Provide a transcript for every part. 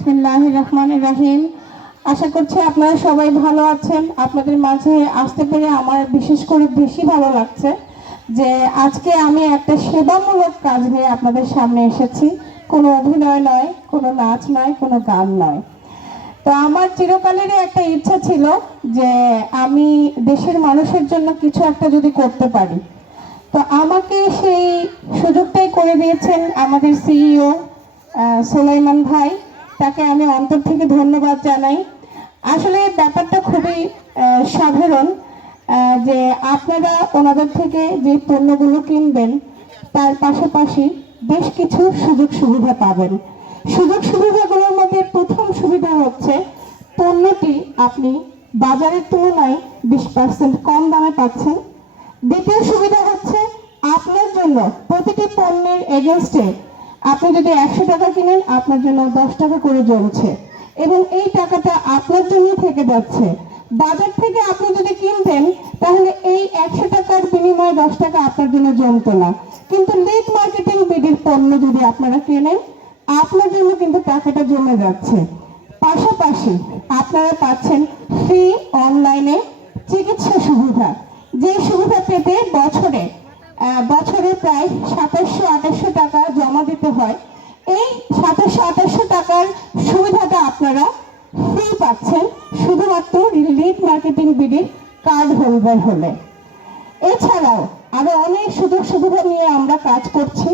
বিসমিল্লাহির রহমানির রহিম। আশা করছি আপনারা সবাই ভালো আছেন। আপনাদের মাঝে আসতে পেরে আমার বিশেষ করে বেশি ভালো লাগছে যে আজকে আমি একটা সেবামূলক কাজ নিয়ে আপনাদের সামনে এসেছি। কোনো অভিনয় নয়, কোনো নাচ নয়, কোনো গান নয়। তো আমার চিরকালেরই একটা ইচ্ছা ছিল যে আমি দেশের মানুষের জন্য কিছু একটা যদি করতে পারি। তো আমাকে সেই সুযোগটাই করে দিয়েছেন আমাদের সিইও সুলাইমান ভাই। তাকে আমি অন্তর থেকে ধন্যবাদ জানাই। আসলে ব্যাপারটা খুবই সাধারণ যে আপনারা ওনাদের থেকে যে পণ্যগুলো কিনবেন তার পাশাপাশি বেশ কিছু সুযোগ সুবিধা পাবেন। সুযোগ সুবিধাগুলোর মধ্যে প্রথম সুবিধা হচ্ছে পণ্যটি আপনি বাজারের তুলনায় 20% কম দামে পাচ্ছেন। দ্বিতীয় সুবিধা হচ্ছে আপনার জন্য প্রতিটি পণ্যের এগেনস্টে আপনি যদি 100 টাকা কিনেন আপনার জন্য 10 টাকা করে জমছে এবং এই টাকাটা আপনার জন্য থেকে যাচ্ছে। বাজার থেকে আপনি যদি কিনতেন তাহলে এই 100 টাকার বিনিময়ে 10 টাকা আপনার জন্য জমতো না, কিন্তু লিড মার্কেটিং বিডির পণ্য যদি আপনারা কেনেন আপনার জন্য কিন্তু টাকাটা জমে যাচ্ছে। পাশাপাশি আপনারা পাচ্ছেন ফ্রি অনলাইনে চিকিৎসা সুবিধা, যে সুবিধা পেতে বছরে প্রায় 2700-2800 টাকা জমা দিতে হয়। এই 2700-2800 টাকার সুবিধাটা আপনারা ফ্রি পাচ্ছেন শুধুমাত্র লিড মার্কেটিং বিডির কার্ড হোল্ডার হলে। এছাড়াও আরো অনেক সুযোগ সুবিধা নিয়ে আমরা কাজ করছি।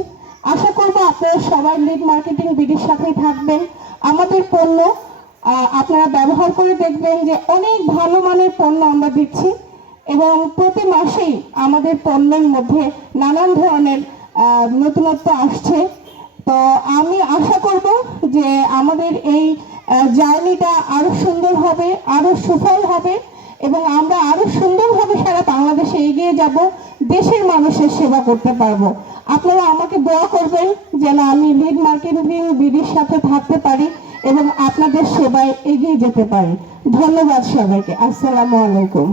আশা করব আপনারা সবাই লিড মার্কেটিং বিডির সাথেই থাকবেন। আমাদের পণ্য আপনারা ব্যবহার করে দেখবেন যে অনেক ভালো মানের পণ্য আমরা দিচ্ছি এবং প্রতি মাসেই আমাদের পণ্যের মধ্যে নানান ধরনের নতুনত্ব আসছে। তো আমি আশা করব যে আমাদের এই জার্নিটা আরো সুন্দর হবে, আরো সুফল হবে এবং আমরা আরো সুন্দরভাবে সারা বাংলাদেশে এগিয়ে যাব, দেশের মানুষের সেবা করতে পারবো। আপনারা আমাকে দোয়া করবেন যেন আমি লিড মার্কেটিং বিডির সাথে থাকতে পারি এবং আপনাদের সেবায় এগিয়ে যেতে পারি। ধন্যবাদ সবাইকে। আসসালামু আলাইকুম।